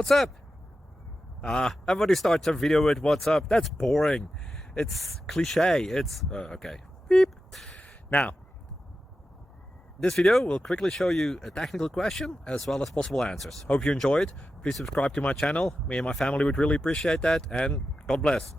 What's up? Everybody starts a video with what's up. That's boring. It's cliche. It's okay. Beep. Now, this video will quickly show you a technical question as well as possible answers. Hope you enjoyed. Please subscribe to my channel. Me and my family would really appreciate that, and God bless.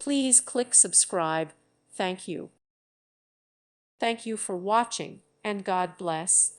Please click subscribe. Thank you. Thank you for watching, and God bless.